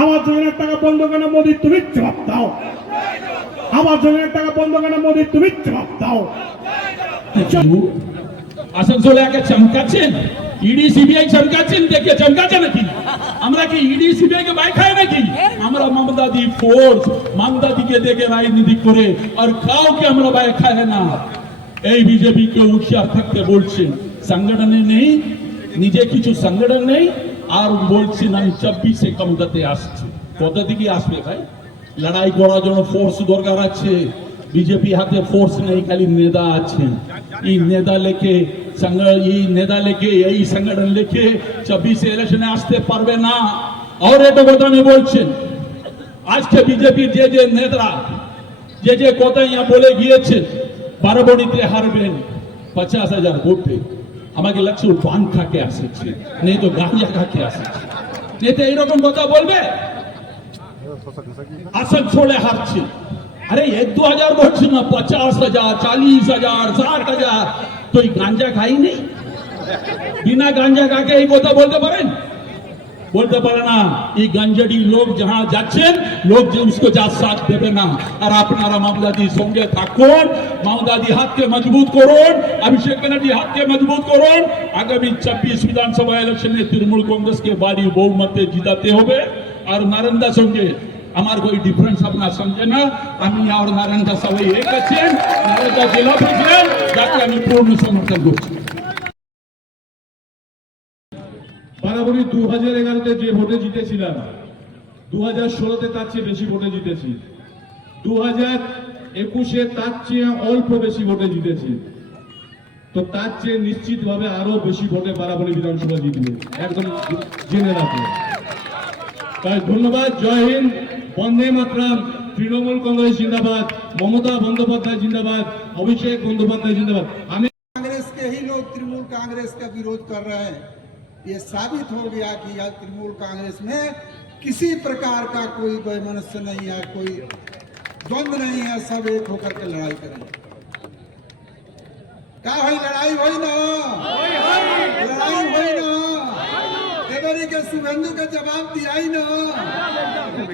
আবাস যোজনার টাকা বন্ধ কেন মোদী? তুমি জবাব দাও। আবাস যোজনার টাকা বন্ধ কেন মোদী? তুমি জবাব দাও। আসানসোলে আগে চমকাচ্ছেন, ইডি সিবিআই চমকাচ্ছেন, দেখে চমকাচ্ছে নাকি? আমরা কি ইডি সিবিআই কে ভয় খাই নাকি? আমরা মমতাদি ফোর্স, মমতাদিকে দেখে রাজনীতি করে আর কাউকে আমরা ভয় খাই না। এই বিজেপি কে হুঁশিয়ার থাকতে বলছেন, সংগঠনে নেই, নিজে কিছু সংগঠন নেই, আর বলছেন আমি 24-এ ক্ষমতাতে আসছি। কোথা থেকে আসবে ভাই? লড়াই করার জন্য ফোর্স দরকার আছে। বিজেপি হাতে ফোর্স নেই, খালি নেতা আছেন। এই নেতা লেখে এই সংগঠন লেখে 24-এ ইলেকশনে আসতে পারবে না। আর এটা কথা আমি বলছেন, আজকে বিজেপির যে নেতারা যে কথা ইয়া বলে গিয়েছে, বারবণীতে হারবেন 50,000 ভোটে, আমাকে লাগছে ও পান খাকে আসছে, নেই তো গাঁজা খাকে আসছে। নেতা এইরকম কথা বলবে? আসানসোলে হারছে, আরে 1-2 বলছে না, 50,000, 40,000, 60,000। তো এই গাঁজা খাই নেই? বিনা গাঁজা খাকে এই কথা বলতে পারেন? বলতে পারে না। এই গাঞ্জাডি লোক যাহা যাচ্ছেন, লোক যে উসকো যা সাথ দেবে না। আর আপনারা মামলাদির সঙ্গে থাকুন, মামলাদি হাতকে মজবুত করুন, অভিষেক ব্যানার্জি হাতকে মজবুত করুন। আগামী 24 বিধানসভা ইলেকশনে তৃণমূল কংগ্রেসকে বাড়ি বহুমতে জিতাতে হবে। আর নারেন্দা সঙ্গে আমার কোई ডিফারেন্স আপনার সঙ্গে না। আমি আর নারেন্দা সবাই এক আছেন। নারেন্দা জেলা প্রেসিডেন্ট, যাকে আমি পূর্ণ সমর্থন করছি। বারাবরী 2011-তে যে ভোটে জিতেছিলাম, 2016-তে তার চেয়ে বেশি ভোটে জিতেছি, 2021-এ তার চেয়ে অল্প বেশি ভোটে জিতেছি। তো তার চেয়ে নিশ্চিতভাবে আরো বেশি ভোটে বারাবরী বিধানসভা জিতবে, একদম জেনে রাখো। তাই ধন্যবাদ। জয় হিন্দ, বন্দে মাতরম। তৃণমূল কংগ্রেস জিন্দাবাদ, মমতা বন্দ্যোপাধ্যায় জিন্দাবাদ, অভিষেক বন্দ্যোপাধ্যায় জিন্দাবাद। कांग्रेस के ही लोग तृणमूल कांग्रेस का विरोध कर रहे हैं। ये साबित हो गया कि यह तृणमूल कांग्रेस में किसी प्रकार का कोई वैमनस्य नहीं है, कोई द्वंद्व नहीं है, सब एक होकर के लड़ाई करेंगे। क्या भाई लड़ाई हुई ना? लड़ाई हुई ना? देवरी के शुभेंदु के जवाब दिया ही ना?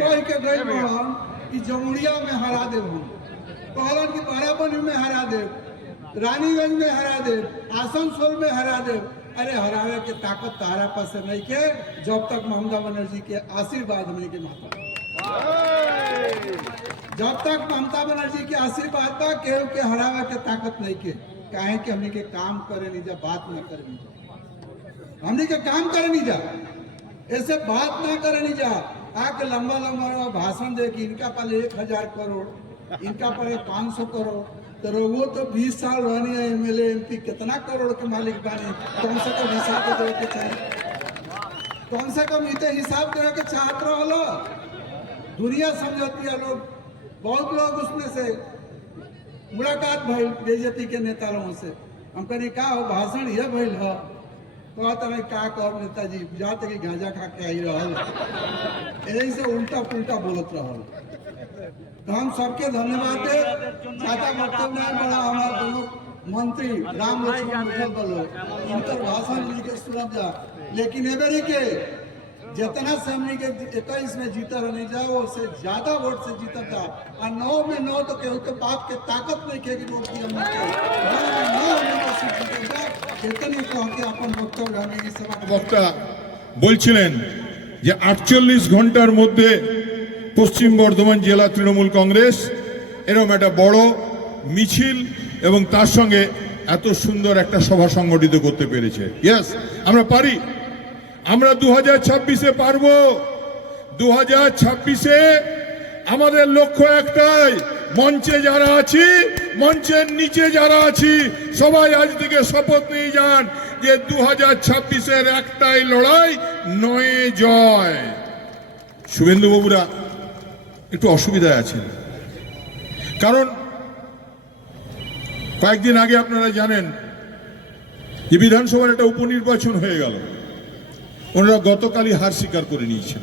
कोई के गई बहन कि जमुरिया में हरा दे, कहलन की बाराबंदी में हरा दे, रानीगंज में हरा दे, आसनसोल में हरा दे। अरे हरावे के ताकत तारा पास नहीं के, जब तक ममता बनर्जी के आशीर्वाद नहीं के माता, जब तक ममता बनर्जी के आशीर्वाद बा केहू के हरावे के ताकत नहीं के। काहे कि हमने के काम करे नहीं जा, बात ना करे नहीं जा, हमने के काम करे नहीं जा, ऐसे बात ना करे नहीं जा। आके लंबा लंबा भाषण दे कि इनका पहले 1,000 करोड़, इनका पहले 500 करोड़। तो वो तो 20 साल रहनी है एमएलए एमपी, कितना करोड़ के मालिक बने, कम से कम हिसाब तो देवे के चाहिए, कम से कम इतने हिसाब देवे के चाहत रहो। दुनिया समझती है, लोग बहुत लोग उसमें से मुलाकात भइल बीजेपी के नेता लोगों से, हम कहीं का हो भाषण यह भइल हो, कहता है का कहो नेताजी जाते कि गांजा खा के आई रहल, यही से उल्टा पुल्टा बोलत रहल। तो हम सबके धन्यवाद दे। ज्यादा वक्तव्य नहीं बड़ा, हमारे दोनों मंत्री राम लक्ष्मण मिठल बोलो, इनकर भाषण मिलकर सुनब जा। लेकिन एवरी के जितना से हमने के 21 में जीता रहने जाओ, उससे ज्यादा वोट से जीता था। और 9 में 9 तो केहू के बाप के ताकत नहीं के वोट दी हमने के 9 में 9 से जीता था। इतनी कह के अपन वक्तव्य हमें इस सभा বক্তা বলছিলেন যে 48 ঘন্টার মধ্যে পশ্চিম বর্ধমান জেলা তৃণমূল কংগ্রেস এরকম একটা বড় মিছিল এবং তার সঙ্গে এত সুন্দর একটা সভা সংগঠিত করতে পেরেছে। ইয়েস, আমরা পারি, আমরা 2026-এ পারবো। 2026-এ আমাদের লক্ষ্য একটাই, মঞ্চে যারা আছি, মঞ্চের নিচে যারা আছি, সবাই আজ থেকে শপথ নিয়ে যান যে 2026-এর একটাই লড়াই, নয় জয়। শুভেন্দু বাবুরা একটু অসুবিধায় আছেন, কারণ কয়েকদিন আগে আপনারা জানেন যে বিধানসভার একটা উপনির্বাচন হয়ে গেল, ওনারা গতকালই হার স্বীকার করে নিয়েছেন।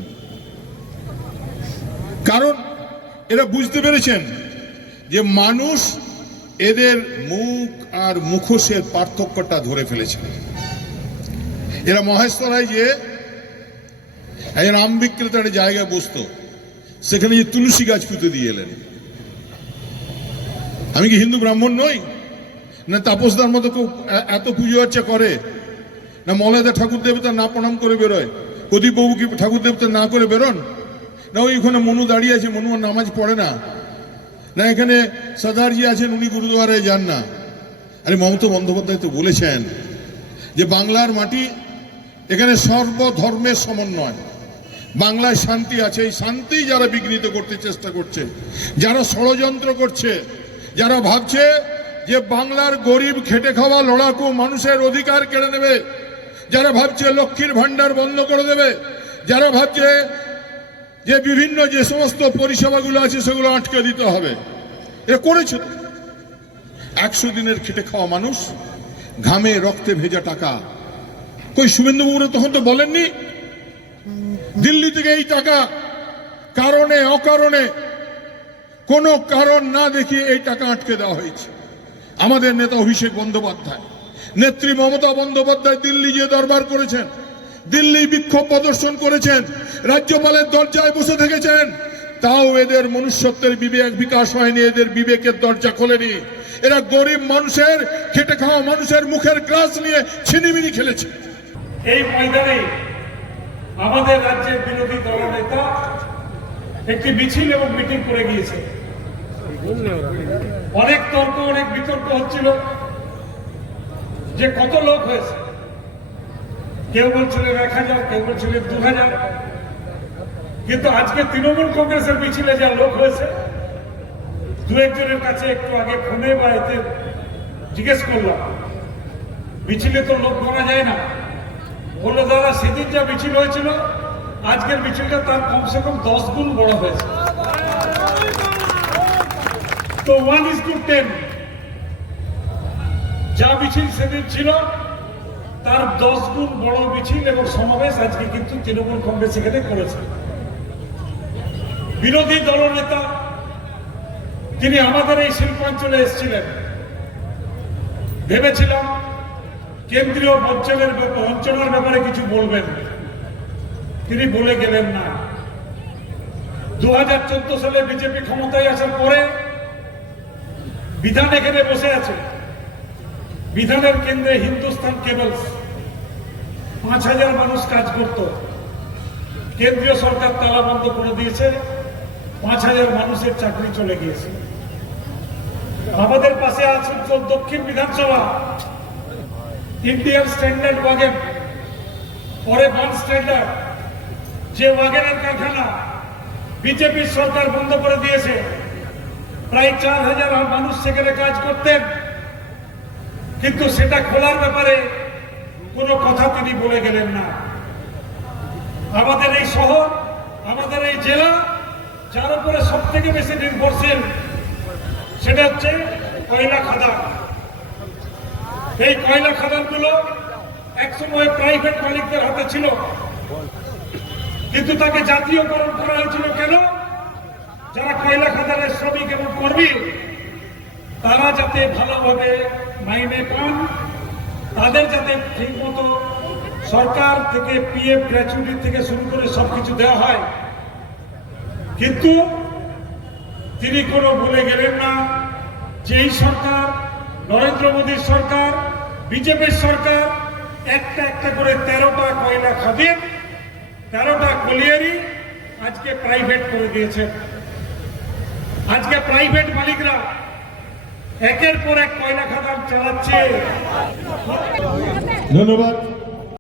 কারণ এরা বুঝতে পেরেছেন যে মানুষ এদের মুখ আর মুখোশের পার্থক্যটা ধরে ফেলেছে। এরা মহেশতলায় যে একজন আম বিক্রেতা একটা জায়গায় বসতো, সেখানে যে তুলসী গাছ পুঁতে দিয়ে এলেন। আমি কি হিন্দু ব্রাহ্মণ নই? না তাপসদার মতো কেউ এত পুজো আর্চা করে? না মলয়দা ঠাকুর দেবতা না প্রণাম করে বেরোয়? প্রদীপবাবু কি ঠাকুর দেবতা না করে বেরোন? না ওইখানে মনু দাঁড়িয়ে আছে, মনু নামাজ পড়ে না? না এখানে সর্দারজি আছেন, উনি গুরুদুয়ারায় যান না? আরে মমতা বন্দ্যোপাধ্যায় তো বলেছেন যে বাংলার মাটি, এখানে সর্বধর্মের সমন্বয়, বাংলায় শান্তি আছে। এই শান্তি যারা বিঘ্নিত করতে চেষ্টা করছে, যারা ষড়যন্ত্র করছে, যারা ভাবছে যে বাংলার গরিব খেটে খাওয়া লড়াকু মানুষের অধিকার কেড়ে নেবে, যারা ভাবছে লক্ষ্মীর ভান্ডার বন্ধ করে দেবে, যারা ভাবছে যে বিভিন্ন যে সমস্ত পরিষেবাগুলো আছে সেগুলো আটকে দিতে হবে, এরা করেছে তো। 100 দিনের খেটে খাওয়া মানুষ, ঘামে রক্তে ভেজা টাকা, কই শুভেন্দুবাবুরা তখন তো বলেননি? দিল্লি থেকে এই টাকা কারণে অকারণে কোনো কারণ না দেখিয়ে এই টাকা আটকে দেওয়া হয়েছে। আমাদের নেতা অভিষেক বন্দ্যোপাধ্যায়, নেত্রী মমতা বন্দ্যোপাধ্যায় দিল্লি গিয়ে দরবার করেছেন, দিল্লি বিক্ষোভ প্রদর্শন করেছেন, রাজ্যপালের দরজায় বসে থেকেছেন, তাও এদের মনুষ্যত্বের বিবেক বিকাশ হয়নি, এদের বিবেকের দরজা খোলেনি। এরা গরিব মানুষের, খেটে খাওয়া মানুষের মুখের গ্লাস নিয়ে ছিনিমিনি খেলেছে। এই ময়দানে আমাদের রাজ্যের বিরোধী দলনেতা একটি মিছিল এবং মিটিং করে গিয়েছে। অনেক তর্ক, অনেক বিতর্ক হচ্ছিল যে কত লোক হয়েছে। কেউ বলছিলেন 1000, কেউ বলছিলেন 2000। কিন্তু আজকে তৃণমূল কংগ্রেসের মিছিলে যা লোক হয়েছে, দু একজনের কাছে একটু আগে ফোনে বা এতে জিজ্ঞেস করলাম, মিছিলে তো লোক করা যায় না। বললো দাদা, সেদিন যা মিছিল হয়েছিল আজকের মিছিলটা তার কমসে কম 10 গুণ বড় হয়েছে। তো 1:10 যা মিছিল সেদিন ছিল তার 10 গুণ বড় মিছিল এবং সমাবেশ আজকে কিন্তু তৃণমূল কংগ্রেস এখানে করেছে। বিরোধী দলনেতা তিনি আমাদের এই শিল্পাঞ্চলে এসেছিলেন, ভেবেছিলাম কেন্দ্রীয় বঞ্চনার ব্যাপারে কিছু বলবেন, তিনি বলে গেলেন না। 2014 সালে বিজেপি ক্ষমতায় আসার পরে বিধান এখানে বসে আছে, বিধানের কেন্দ্রে হিন্দুস্তান কেবলস 5000 মানুষ কাজ করত, কেন্দ্রীয় সরকার তালা বন্ধ করে দিয়েছে, 5000 মানুষের চাকরি চলে গিয়েছে। আমাদের পাশে আছে দক্ষিণ বিধানসভা, ইন্ডিয়ান স্ট্যান্ডার্ড ওয়াগন, পরে বান স্ট্যান্ডার্ড, যে ওয়াগনের কারখানা বিজেপি সরকার বন্ধ করে দিয়েছে। প্রায় 4000 মানুষ সেখানে কাজ করতেন, কিন্তু সেটা খোলার ব্যাপারে কোনো কথা তিনি বলে গেলেন না। আমাদের এই শহর, আমাদের এই জেলা, যার উপরে সব থেকে বেশি নির্ভরশীল সেটা হচ্ছে কয়লা খাদান। এই কয়লা খাদানগুলো একসময় প্রাইভেট মালিকদের হাতে ছিল, কিন্তু তাকে জাতীয়করণ করা হয়েছিল কেন? যারা কয়লা খাদানের শ্রমিক এবং কর্মী, তারা যাতে ভালোভাবে মাইনে পান, তাদের যাতে ঠিক মতো সরকার থেকে পিএফ গ্র্যাচুইটি থেকে শুরু করে সবকিছু দেওয়া হয়। কিন্তু তিনি কোনো বলে গেলেন না যে এই সরকার, নরেন্দ্র মোদীর সরকার, বিজেপির সরকার একটা একটা করে 13টা কয়লা খাদিন, 13টা কলিয়ারি আজকে প্রাইভেট করে দিয়েছেন। আজকে প্রাইভেট মালিকরা একের পর এক কয়লা খাদান চালাচ্ছে। ধন্যবাদ।